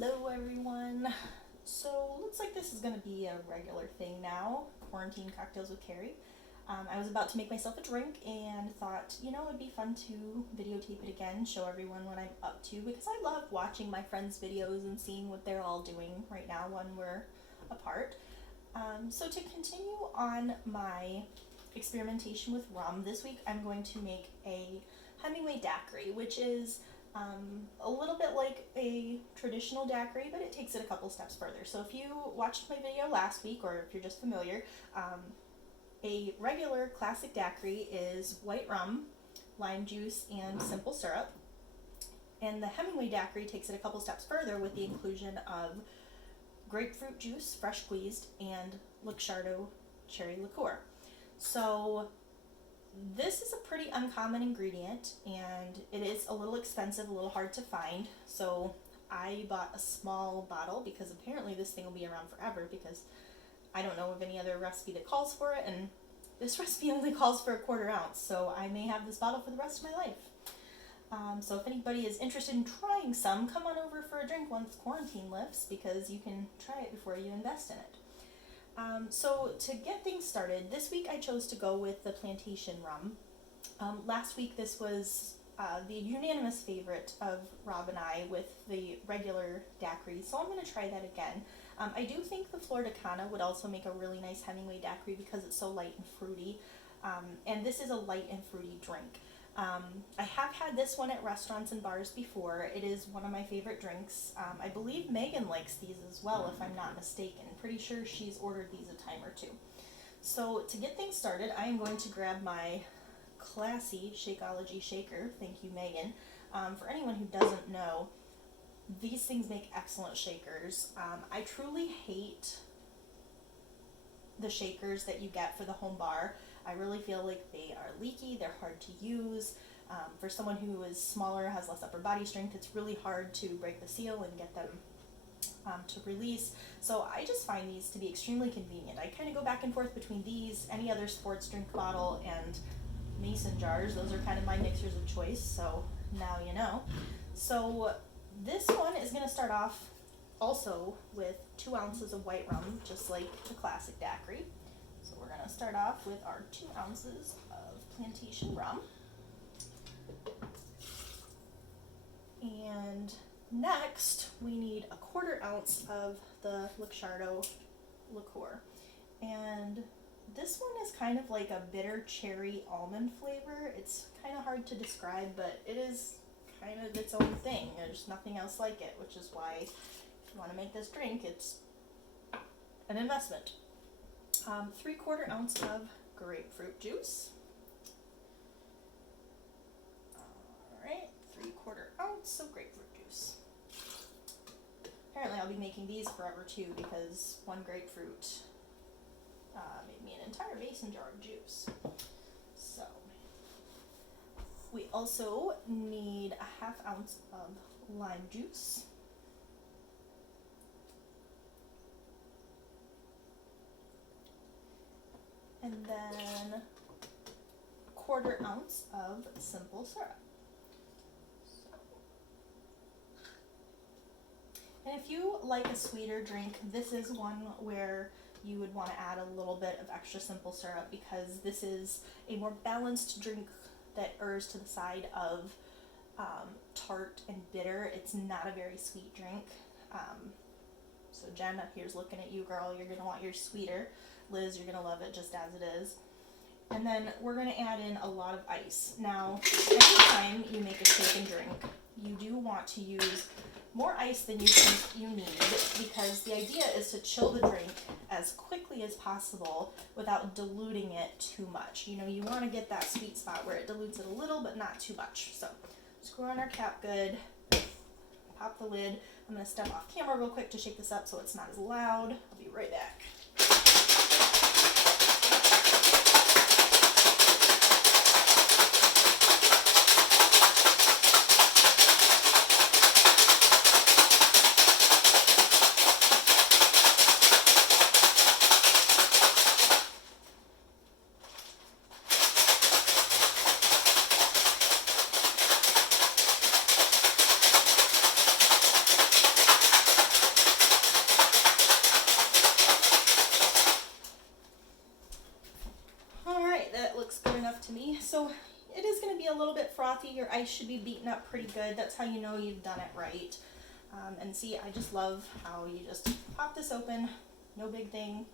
Hello everyone. So looks like this is going to be a regular thing now, quarantine cocktails with Carrie. I was about to make myself a drink and thought, it'd be fun to videotape it again, show everyone what I'm up to, because I love watching my friends' videos and seeing what they're all doing right now when we're apart. So to continue on my experimentation with rum, this week I'm going to make a Hemingway Daiquiri, which is a little bit like a traditional daiquiri, but it takes it a couple steps further. So if you watched my video last week, or if you're just familiar, a regular classic daiquiri is white rum, lime juice, and simple syrup. And the Hemingway daiquiri takes it a couple steps further with the inclusion of grapefruit juice, fresh squeezed, and Luxardo cherry liqueur. So this is a pretty uncommon ingredient, and it is a little expensive, a little hard to find. So I bought a small bottle because apparently this thing will be around forever, because I don't know of any other recipe that calls for it, and this recipe only calls for a quarter ounce, so I may have this bottle for the rest of my life. So if anybody is interested in trying some, come on over for a drink once quarantine lifts, because you can try it before you invest in it. So to get things started, this week I chose to go with the plantation rum. Last week this was the unanimous favorite of Rob and I with the regular daiquiri, so I'm going to try that again. I do think the Flor de Cana would also make a really nice Hemingway daiquiri because it's so light and fruity, and this is a light and fruity drink. I have had this one at restaurants and bars before. It is one of my favorite drinks. I believe Megan likes these as well, if I'm not mistaken. Pretty sure she's ordered these a time or two. So to get things started, I am going to grab my classy Shakeology shaker. Thank you, Megan. For anyone who doesn't know, these things make excellent shakers. I truly hate the shakers that you get for the home bar. I really feel like they are leaky, they're hard to use. For someone who is smaller, has less upper body strength, it's really hard to break the seal and get them to release. So I just find these to be extremely convenient. I kind of go back and forth between these, any other sports drink bottle, and mason jars. Those are kind of my mixers of choice, so now you know. So this one is going to start off also with 2 ounces of white rum, just like the classic daiquiri. So we're going to start off with our 2 ounces of plantation rum. And next, we need a 1/4 ounce of the Luxardo liqueur. And this one is kind of like a bitter cherry almond flavor. It's kind of hard to describe, but it is kind of its own thing. There's nothing else like it, which is why if you want to make this drink, it's an investment. 3/4 ounce of grapefruit juice. Alright, 3/4 ounce of grapefruit juice. Apparently I'll be making these forever too, because one grapefruit made me an entire mason jar of juice. So we also need a 1/2 ounce of lime juice. And then 1/4 ounce of simple syrup. And if you like a sweeter drink, this is one where you would want to add a little bit of extra simple syrup, because this is a more balanced drink that errs to the side of tart and bitter. It's not a very sweet drink. So Jen up here's looking at you, girl. You're going to want yours sweeter. Liz, you're going to love it just as it is. And then we're going to add in a lot of ice. Now, every time you make a shake and drink, you do want to use more ice than you think you need, because the idea is to chill the drink as quickly as possible without diluting it too much. You want to get that sweet spot where it dilutes it a little, but not too much. So screw on our cap good, pop the lid. I'm going to step off camera real quick to shake this up so it's not as loud. I'll be right back. frothy. Your ice should be beaten up pretty good. That's how you know you've done it right. And see, I just love how you just pop this open, no big thing.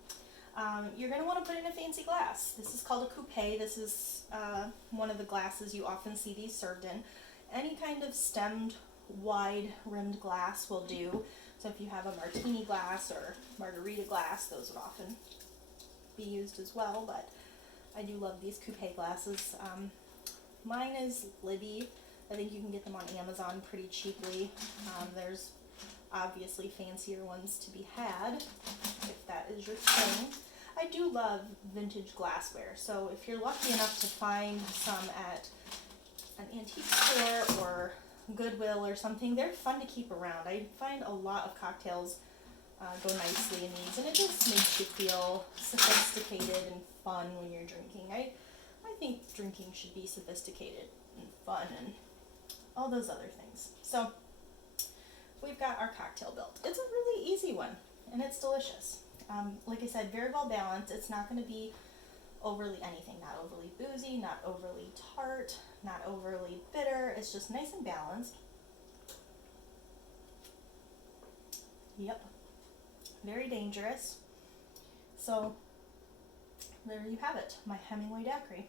You're going to want to put in a fancy glass. This is called a coupe. This is one of the glasses you often see these served in. Any kind of stemmed, wide-rimmed glass will do. So if you have a martini glass or margarita glass, those would often be used as well, but I do love these coupe glasses. Mine is Libby. I think you can get them on Amazon pretty cheaply. There's obviously fancier ones to be had, if that is your thing. I do love vintage glassware, so if you're lucky enough to find some at an antique store or Goodwill or something, they're fun to keep around. I find a lot of cocktails go nicely in these, and it just makes you feel sophisticated and fun when you're drinking. I think drinking should be sophisticated and fun and all those other things. So we've got our cocktail built. It's a really easy one, and it's delicious. Like I said, very well balanced. It's not going to be overly anything, not overly boozy, not overly tart, not overly bitter. It's just nice and balanced. Yep. Very dangerous. So there you have it, my Hemingway Daiquiri.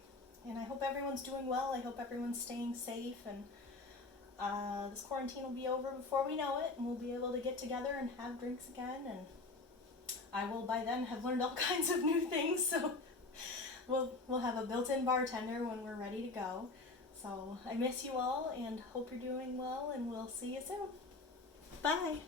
And I hope everyone's doing well. I hope everyone's staying safe, and this quarantine will be over before we know it, and we'll be able to get together and have drinks again, and I will by then have learned all kinds of new things, so we'll have a built-in bartender when we're ready to go. So I miss you all and hope you're doing well, and we'll see you soon. Bye!